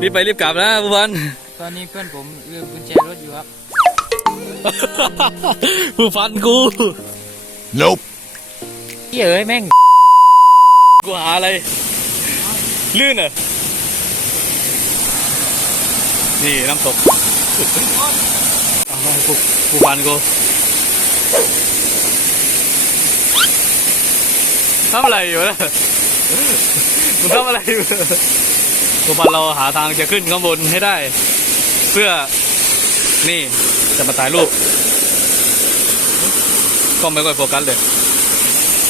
รีบไปรีบกลับนะผู้พัน ตอนนี้เพื่อนผมลืมกุญแจรถอยู่ครับ ผู้พันกู Nope. เหี้ยเอ้ยแม่ง กูหาอะไร ลื่นเหรอ นี่น้ำตกเอามาผู้ผู้พันกูทำอะไรอยู่นะมึงทำอะไรอยู่ ผู้พันเราหาทางจะขึ้นข้างบนให้ได้ เพื่อนี่จะมาถ่ายรูปก็ไม่ค่อยโฟกัสเลย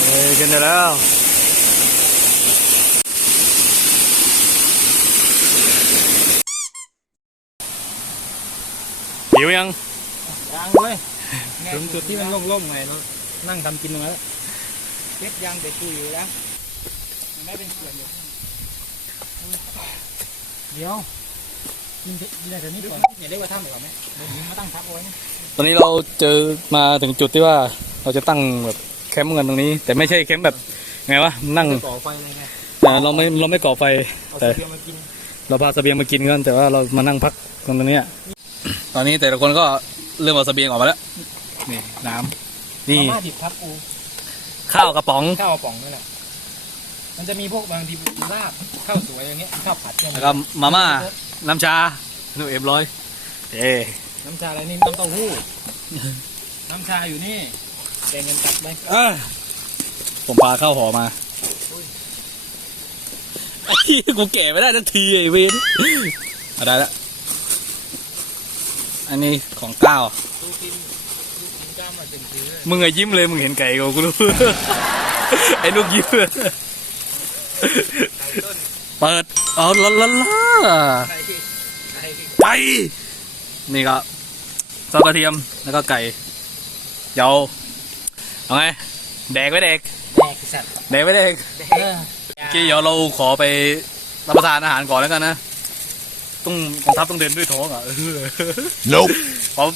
เฮ้ยขึ้นได้แล้วหิวยังยางเว้ยถึงจุดที่มันโล่งๆไงเรานั่งทำกินตรงนั้นเก็บยางแต่คุยอยู่แล้วมันไม่เป็นเสียงอยู่ เดี๋ยวกินกินอะไรแถวนี้ก่อนอย่าเรียกว่าถ้ำหรอกไหมเดี๋ยวนี้มาตั้งพักเอาไว้นะตอนนี้เราเจอมาถึงจุดที่ว่าเราจะตั้งแบบแคมป์กันตรงนี้ แต่ไม่ใช่แคมป์แบบไงวะนั่งก่อไฟอะไรไงแต่เราไม่เราไม่ก่อไฟเอาแต่เสียงมากินเราพาเสบียงมากินกันแต่ว่าเรามานั่งพักกันตรงเนี้ยตอนนี้แต่ละคนก็เริ่มเอาเสบียงออกมาแล้วนี่น้ำนี่มาม่าดิบครับกูข้าวกระป๋องข้าวป่องนั่นแหละมันจะมีพวกบางทีลาบ ข้าวสวยอย่างเงี้ยข้าวผัดเนี่ยแล้วก็มาม่าน้ำชาหนูเอ็มร้อยเอ้น้ำชาอะไรนี่น้ำเต้าหู้น้ำชาอยู่นี่แกงเงินตัดไปเอ้ยผมปลาข้าวหอมาไอ้เหี้ยกูแก่ไม่ได้ทันทีไอ้เวนเอาได้แล้วอันนี้ของก้าวดูกินดูกินกล้ามมาเป็นซื้อมึงอะยิ้มเลยมึงเห็นไก่กูกูรู้ไอ้ลูกยิ้ม เปิดเอาละละละไก่ไก่ไก่นี่ก็ซอสกระเทียมแล้วก็ไก่เยวเอาไงแดกไว้แดกแดกสัตว์แดกไว้แดกแดกกี้เดี๋ยวเราขอไปรับประทานอาหารก่อนแล้วกันนะต้องกองทัพต้องเดินด้วยท้องอะ Nope. เอา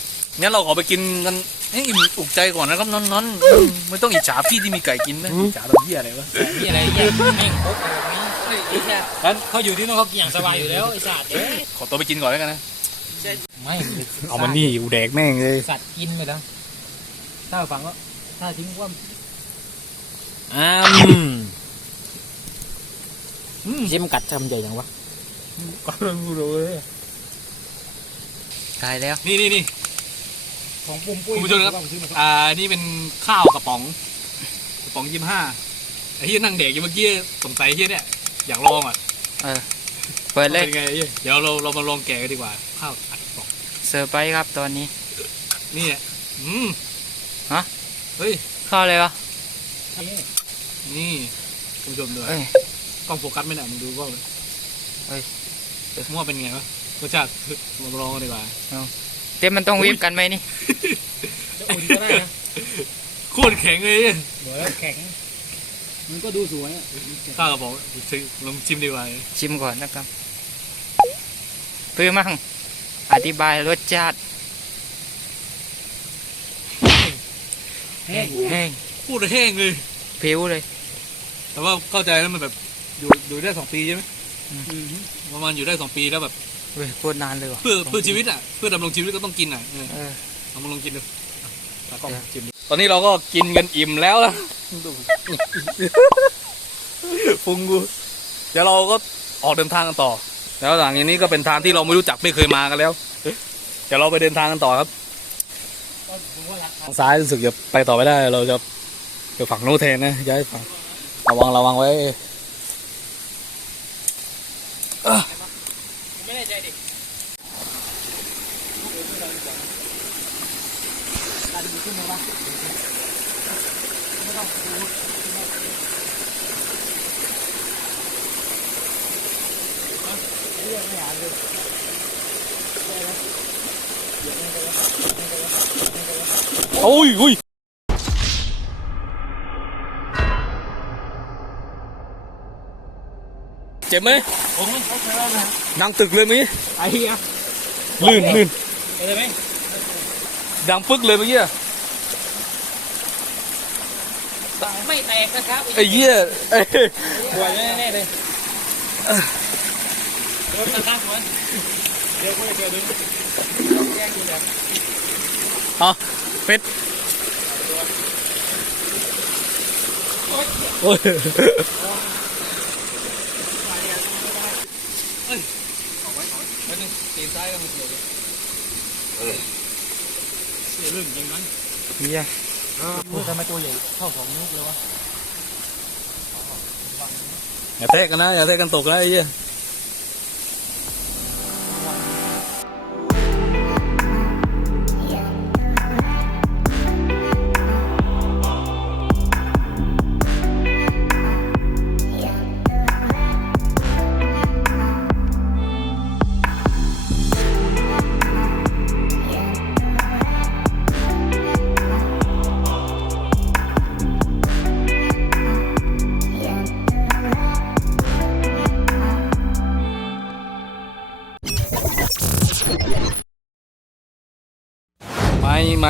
งั้นเราขอไปกินกันให้อิ่มอุกใจก่อนนะครับนอนนอนๆไม่ต้องอิจฉาพี่ที่มีไก่กินนะอิจฉาเราเหี้ยอะไรวะนี่อะไรเงี้ยแม่งพกอะไร แบบนี้เฮ้ยไอ้สัตว์งั้นเขาอยู่ที่นู่นเขากินอย่างสบายอยู่แล้วไอ้สัตว์เอ้ยขอตัวไปกินก่อนแล้วกันนะ ไม่เอามันนี่อยู่แดกแม่งเลย สัตว์กินไปแล้วถ้าฟังก็ถ้าทิ้งว่าอ้ามชิมกัดทำใหญ่ยังวะก็รู้เลยตายแล้ว นี่นี่นี่ของปุ่มปุ้ยคุณผู้ชมครับ อ่า นี่เป็นข้าวกระป๋อง กระป๋องยี่ห้าไอ้ที่นั่งเด็กอยู่เมื่อกี้สงสัยไอ้ที่เนี่ย อยากลองอะเปิดเลยเป็นไงไอ้เหี้ยเดี๋ยวเราเรามาลองแกะกันดีกว่า ข้าวอัดกระป๋องเซอร์ไพรส์ครับตอนนี้ นี่อะอืมฮะเฮ้ยข้าวอะไรวะนี่คุณผู้ชมดูเอ้ยกล้องโฟกัสไม่ได้มึงดูกล้องเลยเอ้ยมั่วเป็นไงวะรสชาติมาลองกันดีกว่าเต็มมันต้องวิบกันไหมนี่จะอุ่นก็ได้นะโคตรแข็งเลยเหมือนแข็ง มันก็ดูสวยอะข้าวกระป๋องลองชิมดีกว่าชิมก่อนนะครับเพื่อมั่งอธิบายรสชาติแห้งแห้งโคตรแห้งเลย ผิวเลย แต่ว่าเข้าใจแล้วมันแบบอยู่อยู่ได้สองปีใช่ไหมอืมประมาณอยู่ได้สองปีแล้วแบบ เว้ยโคตรนานเลยว่ะเพื่อเพื่อชีวิตอะเพื่อดำรงชีวิตก็ต้องกินอะเออเออ เอามาลองกินดูตากล้องชิมดู ตอนนี้เราก็กินกันอิ่มแล้วนะพุงกูเดี๋ยวเราก็ออกเดินทางกันต่อ แล้วหลังจากนี้ก็เป็นทางที่เราไม่รู้จักไม่เคยมากันแล้ว เดี๋ยวเราไปเดินทางกันต่อครับทางซ้ายรู้สึกจะไปต่อไม่ได้ เราจะไปฝั่งโน้นแทนนะย้ายฝั่งระวังระวังไว้ ไม่ได้ใจดิ โอ้ยอุ้ยเจ็บไหมดังตึกเลยมั้ยไอ้เหี้ยลื่นลื่น ไปเลยไหมดังปึ๊กเลยเมื่อกี้อะไม่แตกนะครับไอ้เหี้ยเอ้ยป่วยแน่ๆเลยเดินมาข้างสวนเดี๋ยวกูจะเจอดึงแย่งกูแบบอ๋อเป็ดโอ้ยแล้วนึงตีนซ้ายก็มันเกี่ยวเลยเสียลึ่งอย่างนั้นเฮีย มือทำไมตัวใหญ่เท่าสองนิ้วเลยวะ อย่าแทกกันนะ อย่าแทกกันตกนะไอ้เหี้ย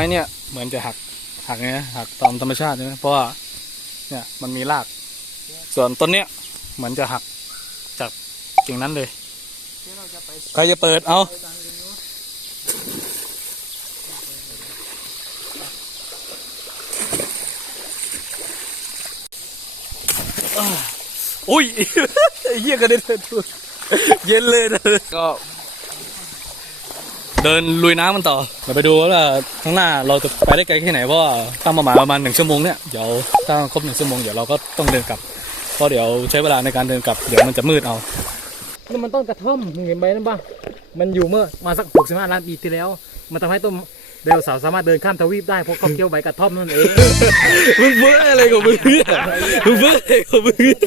ม้ไม้เนี่ยเหมือนจะหักหักไงหักตามธรรมชาติใช่ไหมเพราะว่าเนี่ยมันมีราก ส่วนต้นเนี้ยเหมือนจะหักจากกิ่งนั้นเลยใครจะเปิดเอาอ้าวอุ้ยเหี้ยกระเด็นเลยทุกเย็นเลยนะก็ เดินลุยน้ำมันต่อเดี๋ยวไปดูว่าข้างหน้าเราจะไปได้ไกลแค่ไหนเพราะว่าตั้งประมาณประมาณหนึ่งชั่วโมงเนี่ยเดี๋ยวถ้าครบหนึ่งชั่วโมงเดี๋ยวเราก็ต้องเดินกลับเพราะเดี๋ยวใช้เวลาในการเดินกลับเดี๋ยวมันจะมืดเอานั่นมันต้นกระท่อมมึงเห็นไหมนั่นปะมันอยู่เมื่อมาสักหกสิบห้าล้านปีที่แล้ว มันทำให้ต้นเดลสาวสามารถเดินข้ามทวีปได้เพราะเขาเคี้ยวใบกระท่อมนั่นเองมึงเบ้ออะไรของมึงเนี่ยมึงเบ้ออะไรของมึงเนี่ย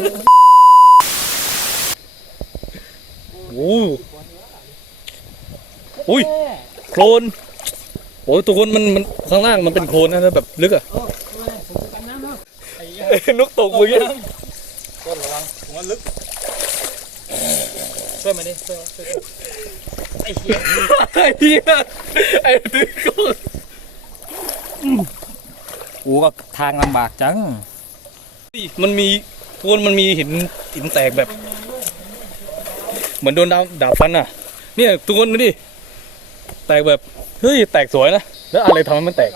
โอ้โหอุ้ย โคลนโอ้ยตัวคนมันมันข้างล่างมันเป็นโคลนนะแล้วแบบลึกอะนกตกมึงเนี่ยต้นระวังหัวลึกช่วยมาดิช่วยช่วยไอ้เหี้ยไอ้เหี้ยไอ้ตึกก็กูก็ทางลำบากจัง มันมีโคลนมันมีหินหินแตกแบบ เหมือนโดนดาบดาบฟันอะ เนี่ยทุกคนดูดิ แตกแบบเฮ้ยแตกสวยนะแล้วอะไรทำให้มันแตก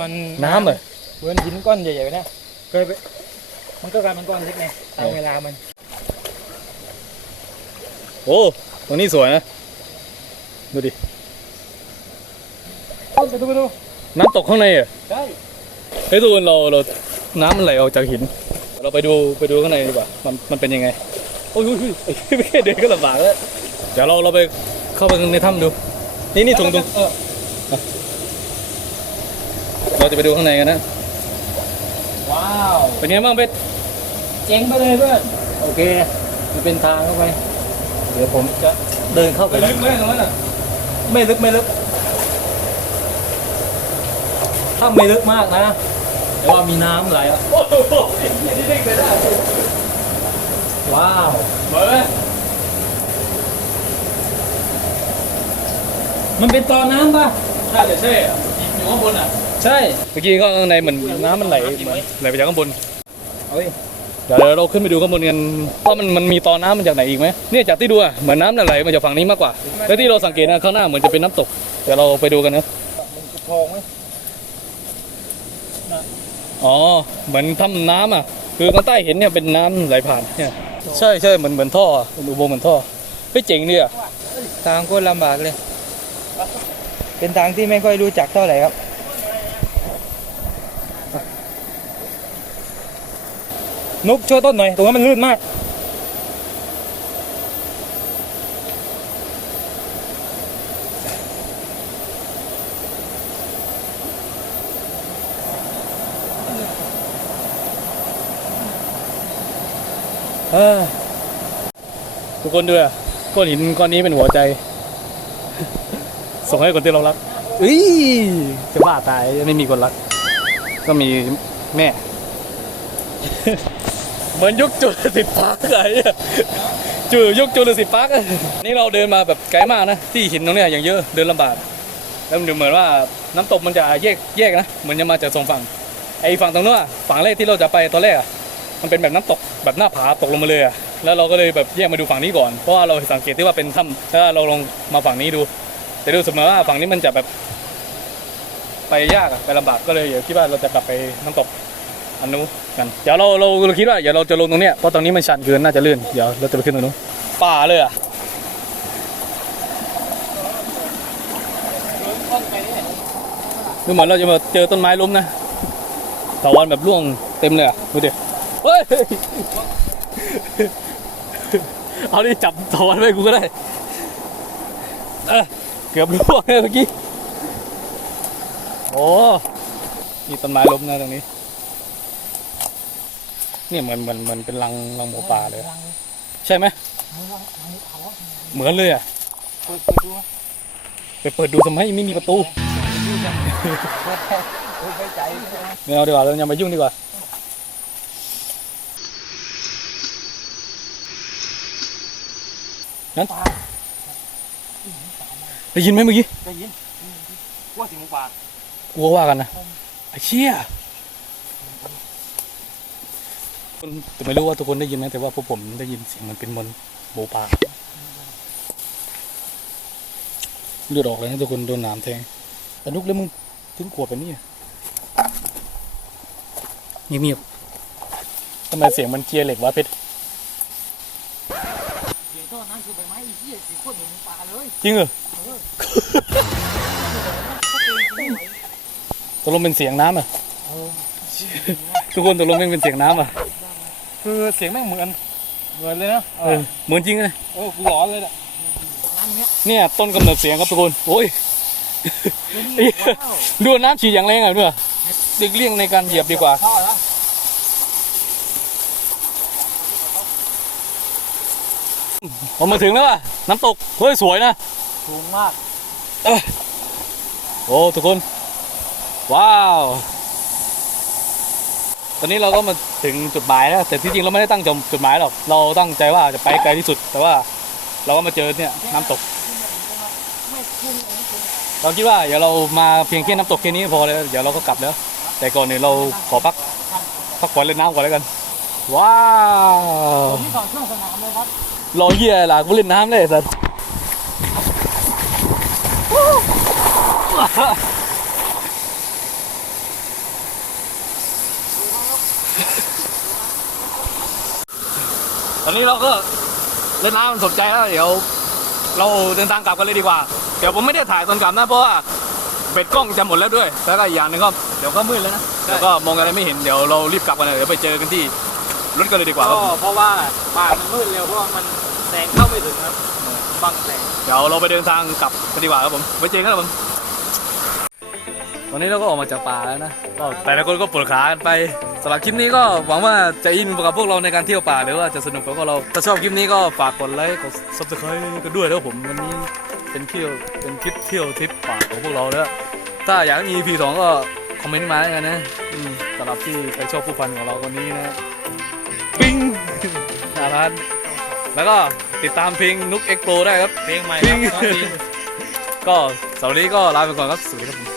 มันน้ำเหรอเหมือนหินก้อนใหญ่ๆไปนะเคยไปมันก็กลายเป็นก้อนเล็กไงตามเวลามัน โอ้ตรงนี้สวยนะดูดิต้นไปดูไปดูน้ำตกข้างในอะได้เฮ้ยทุกคนเราเราน้ำมันไหลออกจากหิน เราไปดูไปดูข้างในดีกว่ามันมันเป็นยังไงโอ้ยโอ้ยโอ้ยไม่แค่เดินก็ลำบากแล้วเดี๋ยวเราเราไปเข้าไปในถ้ำดู นี่นี่ถุงถุงเออเราจะไปดูข้างในกันนะ ว้าว เป็นไงบ้างเป็ดเจ๋งไปเลยเพื่อน โอเค มันเป็นทางเข้าไป เดี๋ยวผมจะเดินเข้าไปลึกไหมตรงนั้นอะ ไม่ลึกไม่ลึก ถ้าไม่ลึกมากนะ แต่ว่ามีน้ำไหลอะโอ้โหนี่เด้งไปได้ว้าวเปิดไห มมันเป็นตอน้ำป่ะใช่ใช่อะอยู่ข้างบนอะ ใช่ เมื่อกี้ก็ข้างในเหมือนน้ำมันไหลเหมือนไหลไปจากข้างบนเอาดิเดี๋ยวเราขึ้นไปดูข้างบนกันว่ามันมันมีตอน้ำมันจากไหนอีกไหมเนี่ยจากที่ดูอะเหมือนน้ำน่ะไหลมาจากฝั่งนี้มากกว่า แล้วที่เราสังเกตนะข้างหน้าเหมือนจะเป็นน้ำตกเดี๋ยวเราไปดูกันนะมันกระพองไหมอ๋อเหมือนทำน้ำอะ คือข้างใต้เห็นเนี่ยเป็นน้ำไหลผ่านเนี่ยใช่ใช่เหมือนเหมือนท่ออะเป็นอุโมงค์เหมือนท่อเฮ้ยเจ๋งดีอะทางก็ลำบากเลย เป็นทางที่ไม่ค่อยรู้จักเท่าไหร่ครับ นุกช่วยต้นหน่อย ตรงนั้นมันลื่นมาก ทุกคนดูอะก้อนหินก้อนนี้เป็นหัวใจ ส่งให้คนที่เรารักอุ้ยจะบ้าตายไม่มีคนรัก ก็มีแม่ เหมือนยุคจุลศิษย์ปาร์กไงอะจูยุคจุลศิษย์ปาร์กอะนี่เราเดินมาแบบไกลมากนะ ที่หินตรงเนี้ยอย่างเยอะเดินลำบากแล้วมันดูเหมือนว่าน้ำตกมันจะแยกแยกนะเหมือนจะมาจากสองฝั่งไอ้ฝั่งตรงนู้นฝั่งแรกที่เราจะไปตอนแรกอะมันเป็นแบบน้ำตกแบบหน้าผาตกลงมาเลยอะแล้วเราก็เลยแบบแยกมาดูฝั่งนี้ก่อนเพราะว่าเราสังเกตที่ว่าเป็นถ้ำแล้วเราลองมาฝั่งนี้ดู แต่ดูเสมอว่าฝั่งนี้มันจะแบบ ไปยากอะไปลำบากก็เลยเดี๋ยวคิดว่าเราจะกลับไปน้ำตกอันนู้นกันเดี๋ยวเราเราเราคิดว่าเดี๋ยวเราจะลงตรงเนี้ยเพราะตรงนี้มันชันเกินน่าจะลื่นเดี๋ยวเราจะไปขึ้นตรงนู้นป่าเลยอะดูเหมือนเราจะมาเจอต้นไม้ล้มนะตะวันแบบร่วงเต็มเลยอะดูดิเฮ้ยเอาดิจับตะวันไว้กูก็ได้ เออ เกือบร่วงเลยเมื่อกี้ โอ้มีต้นไม้ล้มนะตรงนี้เนี่ยเหมือนเหมือนเหมือนเป็นรังรังหมูป่าเลย ใช่ไหม เหมือนเลยอะ เปิดเปิดดูไปเปิดดูทำไมไม่มีประตูเปิดไปใจไม่เอาดีกว่าเราอย่ามายุ่งดีกว่างั้น ได้ยินไหมเมื่อกี้ได้ยินว่าสิงหูป่ากลัวว่ากันนะไอ้เชี่ยคนแต่ไม่รู้ว่าทุกคนได้ยินไหมแต่ว่าพวกผมได้ยินเสียงมันเป็นมนหมูป่าเลือดออกเลยนะทุกคนโดนนามแทงแต่นุกแล้วมึงถึงขวบแบบนี้เงียบๆทำไมเสียงมันเกียร์เหล็กวะเพชร เสียงท่อนั้นคือใบไม้อีเหี้ยเสียงโคตรเหมือนป่าเลยจริงเหรอตกลงเป็นเสียงน้ำอะทุกคนตกลงเป็นเสียงน้ำอะคือเสียงแม่งเหมือนเหมือนเลยนะเออเหมือนจริงเลยโอ้กูหลอนเลยแหละน้ำเนี้ยเนี่ยต้นกำเนิดเสียงครับทุกคนโอ้ยนี่ว้าวดูน้ำฉีดอย่างแรงอะด้วยดึกเลี่ยงในการเหยียบดีกว่า ท่อแล้วพอมาถึงแล้วอะน้ำตก เฮ้ย สวยนะ สูงมาก โอ้ ทุกคน ว้าว ตอนนี้เราก็มาถึงจุดหมายแล้ว แต่ที่จริงเราไม่ได้ตั้งจุดหมายหรอก เราตั้งใจว่าจะไปไกลที่สุด แต่ว่าเราก็มาเจอเนี่ยน้ำตก เราคิดว่าเดี๋ยวเรามาเพียงแค่น้ำตกแค่นี้พอเลยเดี๋ยวเราก็กลับแล้ว แต่ก่อนเนี่ยเราขอพักพักผ่อนเล่นน้ำก่อนแล้วกัน ว้าวผมนี่ก่อนช่วงสนามเลยครับ รอเหี้ยหลากกูเล่นน้ำเลยไอ้สัสตอนนี้เราก็เล่นน้ำมันสนใจแล้วเดี๋ยว เราเดินทางกลับกันเลยดีกว่า เดี๋ยวผมไม่ได้ถ่ายตอนกลับนะเพราะว่าเบ็ดกล้องจะหมดแล้วด้วยแล้วก็อีกอย่างหนึงก็เดี๋ยวก็มืดแล้วนะเดี๋ยวก็มองอะไรไม่เห็นเดี๋ยวเรารีบกลับกันเลยเดี๋ยวไปเจอกันที่ รถกันเลยดีกว่าคก็รับเพราะว่าป่ามันมืดเร็วเพราะว่ามันแสงเข้าไม่ถึงครับบังแสงเดี๋ยวเราไปเดินทางกลับกันดีกว่าครับผมไว้เจอกันครับผมตอนนี้เราก็ออกมาจากป่าแล้วนะก็แต่ละคนก็ปวดขากันไปสำหรับคลิปนี้ก็หวังว่าจะอินกับพวกเราในการเที่ยวป่าหรือว่าจะสนุกกับพวกเราถ้าชอบคลิปนี้ก็ฝากกดไลค์กด subscribe กันด้วยนะครับผมวันนี้เป็นเที่ยวเป็นคลิปเที่ยวทริปป่าของพวกเราแล้วถ้าอยากให้มี EP สองก็คอมเมนต์มาแล้วกันนะอืมสำหรับที่ใครชอบผู้พันของเราคนนี้นะ ปิ้งน่ารักแล้วก็ติดตามเพลงนุกเอ็กโปได้ครับ เพลงใหม่ปิ้งครับ ก็สำหรับวันนี้ก็ลาไปก่อนครับ สวัสดีครับผม